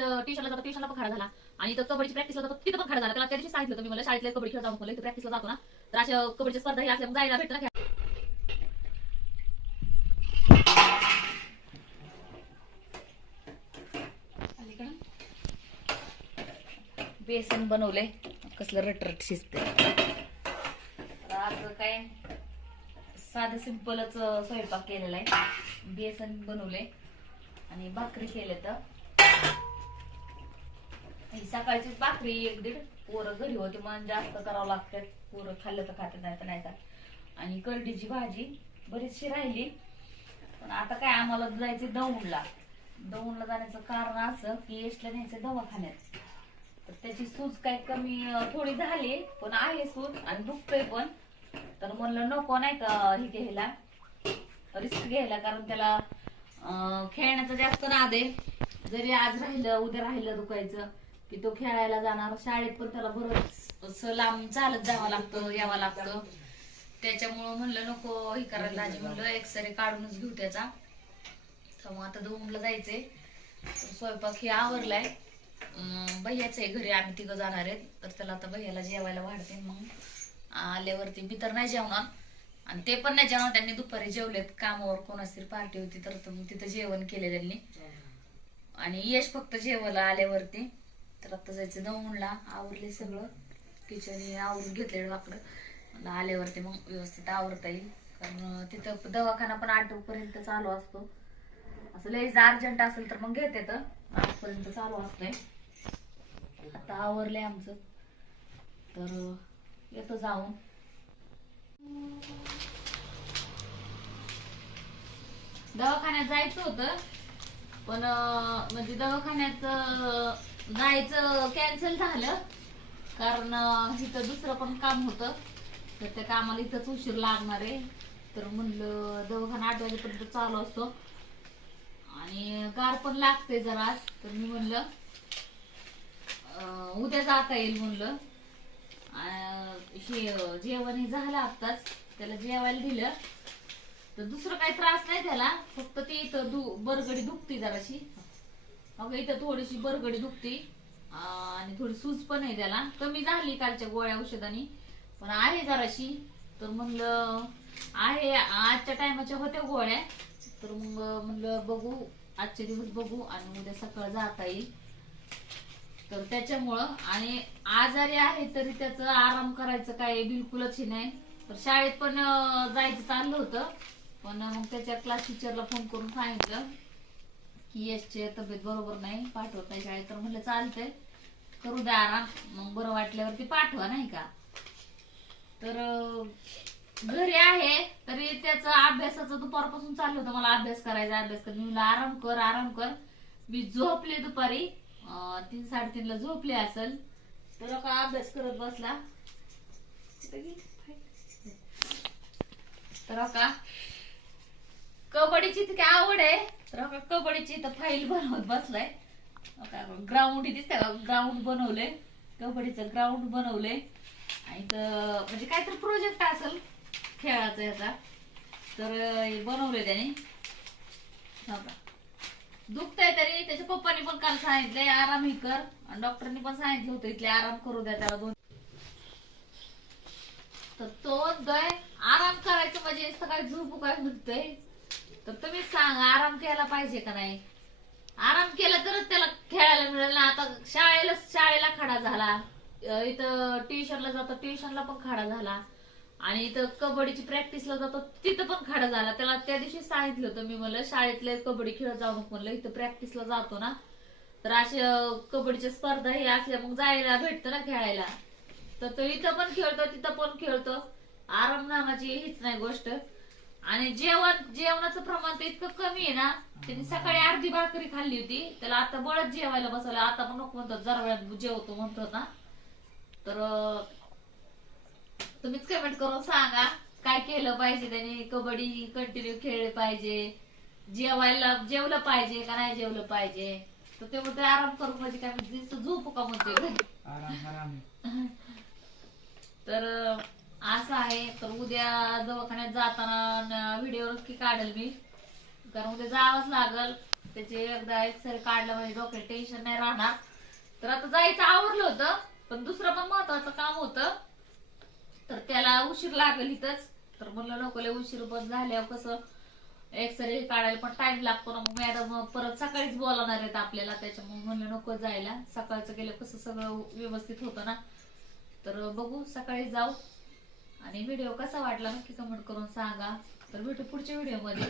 इथं ट्युशनला जातो ट्युशनला पण खडा झाला. आणि इथं कबड्डीची प्रॅक्टिसला जातो तिथं पण खडा झाला. त्याला त्या दिवशी सांगितलं तुम्ही मला शाळेतले कबड्डी खेळ जाऊन नको इथं प्रॅक्टिसला जातो ना. तर अशा कबड्डीच्या स्पर्धा ही असल्या मग जायला भेटतं ना बेसन बनवले कसलं रटरट शिजते आज काय? साधं सिंपलच स्वयंपाक केलेला आहे. बेसन बनवलंय. आणि भाकरी केले तर सकाळचीच भाकरी एक दीड. पोरं घरी होती म्हणून जास्त करावं लागतात पोरं खाल्लं तर खात नाही तर नाही तर आणि करडीची भाजी बरीचशी राहिली. पण आता काय आम्हाला जायचं दौंडला. दौंडला जाण्याचं कारण असं की येशला न्यायचं दवाखान्यात. तर त्याची सूज काय कमी थोडी झाली पण आहे सूज आणि दुखतोय पण. तर म्हणलं नको नाही का हे घ्यायला. रिस्क घ्यायला कारण त्याला खेळण्याचा जास्त नाद आहे. जरी आज राहिलं उद्या राहिलं दुखायचं. की तो खेळायला जाणार शाळेत पण त्याला बरंच असं लांब चालत जावं लागतं यावं लागतं. त्याच्यामुळं म्हणलं नको हे करायला आजी म्हणलं एक्सरे काढूनच घेऊ त्याचा. तर मग आता दोनला जायचंय. स्वयंपाक हे आवरलाय. भैयाच भैयाचं आहे घरी आम्ही तिघं जाणार आहेत. तर त्याला आता भैयाला जेवायला वाढते. मग आल्यावरती मी तर नाही जेवणार. आणि ते पण नाही जेवणार. त्यांनी दुपारी जेवलेत. कामावर कोणाची पार्टी होती तर तिथं जेवण केले त्यांनी. आणि यश फक्त जेवायला आल्यावरती. तर आता जायचं दौंडला आवरले सगळं. किचन आवरून घेतले वाकडं आल्यावरती मग व्यवस्थित आवरता येईल. कारण तिथं दवाखाना पण आठ पर्यंत चालू असतो. असं लय अर्जंट असेल तर मग घेते तर. आठपर्यंत चालू असतंय. आता आवरलंय आमचं. तर येतो जाऊन. दवाखान्यात जायचं होतं. पण म्हणजे दवाखान्यात जायचं कॅन्सल झालं. कारण इथं दुसरं पण काम होतं. तर त्या कामाला इथंच उशीर लागणार आहे. तर म्हणलं दवाखाना आठ वाजेपर्यंत चालू असतो. आणि गार पण लागते जरा तर मी म्हणलं उद्या जाता येईल म्हणलं. हे जेवण हे झालं आत्ताच. त्याला जेवायला दिलं. तर दुसरं काही त्रास नाही त्याला. फक्त ते इथं दु बरगडी दुखते जराशी. अगं इथं थोडीशी बरगडी दुखती. आणि थोडी सूज पण आहे त्याला. कमी झाली कालच्या गोळ्या औषधाने. पण आहे जराशी. तर म्हणलं आहे आजच्या टायमाच्या होत्या गोळ्या. तर मग म्हणलं बघू. आजचे दिवस बघू आणि उद्या सकाळ जाता येईल. तर त्याच्यामुळं आणि आजारी आहे तरी त्याचं आराम करायचं काय बिलकुलच हे नाही. तर शाळेत पण जायचं चाललं होतं. पण मग त्याच्या क्लास टीचरला फोन करून सांगितलं. की यशची तब्येत बरोबर नाही पाठवत नाही शाळेत. तर म्हटलं चालतंय. करू द्या आराम. मग बरं वाटल्यावरती पाठवा नाही का? तर घरी आहे. तरी त्याचं अभ्यासाचं दुपारपासून चालू होतं. मला अभ्यास करायचा अभ्यास कर. मी म्हणलं आराम कर आराम कर. मी झोपले दुपारी. तीन साडेतीनला झोपले असेल. तर का अभ्यास करत बसला. तर का कबड्डीची इतकी आवड आहे. तर का कबड्डीची इथं फाईल बनवत बसलाय. ग्राउंड दिसतंय का ग्राउंड बनवलंय. कबड्डीचं ग्राउंड बनवलंय. आणि तर म्हणजे काहीतरी प्रोजेक्ट असेल खेळाचा याचा. तर बनवलंय त्याने. हो दुखतंय तरी त्याच्या पप्पानी पण काल सांगितलंय आराम ही कर. आणि डॉक्टरनी पण सांगितलं होतं इथले आराम करू द्या त्याला दोन. तर तो दय आराम करायचं म्हणजे नुसतं काय झोपू काय म्हणतोय तर तुम्ही सांगा आराम केला पाहिजे का नाही? आराम केला तरच त्याला खेळायला मिळेल ना. आता शाळेला शाळेला खडा झाला. इथं ट्युशनला जातो ट्युशनला पण खडा झाला. आणि इथं कबड्डीची प्रॅक्टिसला जातो तिथं पण खडा झाला. त्याला त्या दिवशी सांगितलं होतं मी म्हणलं शाळेतले कबड्डी खेळत जाऊ नको म्हणलं इथं प्रॅक्टिसला जातो ना. तर असे कबड्डीच्या स्पर्धा हे असल्या मग जायला भेटतं ना खेळायला. तर तो इथं पण खेळतो तिथं पण खेळतो. आराम नामाची हीच नाही गोष्ट. आणि जेवण जेवणाचं प्रमाण तर इतकं कमी आहे ना त्यांनी सकाळी अर्धी भाकरी खाल्ली होती त्याला आता बळच जेवायला बसवलं. आता पण नको म्हणतो जरा वेळात जेवतो म्हणतो ना. तर तुम्हीच कमेंट करून सांगा काय केलं पाहिजे त्याने? कबड्डी कंटिन्यू खेळले पाहिजे. जेवायला जेवलं पाहिजे का नाही जेवलं पाहिजे? तर ते म्हणते आराम करू म्हणजे काय झोपू का म्हणते? घरी आराम आराम. तर असं आहे. तर उद्या दवाखान्यात जाताना व्हिडिओ नक्की काढेल मी. कारण उद्या जावंच लागल. त्याचे एकदा एक्सरे काढलं म्हणजे डोक्यात टेन्शन नाही राहणार. तर आता जायचं आवरलं होतं पण दुसरं पण महत्वाचं काम होतं. तर त्याला उशीर लागेल इथंच. तर म्हणलं नको लय उशीर बंद झाल्यावर कसं एक्सरे काढायला पण टाइम लागतो ना. मग मॅडम परत सकाळीच बोलवणार आहेत आपल्याला. त्याच्यामुळे म्हणलं नको जायला. सकाळचं गेलं कसं सगळं व्यवस्थित होतं ना. तर बघू सकाळी जाऊ. आणि व्हिडिओ कसा वाटला नक्की कमेंट करून सांगा. तर भेटू पुढच्या व्हिडिओमध्ये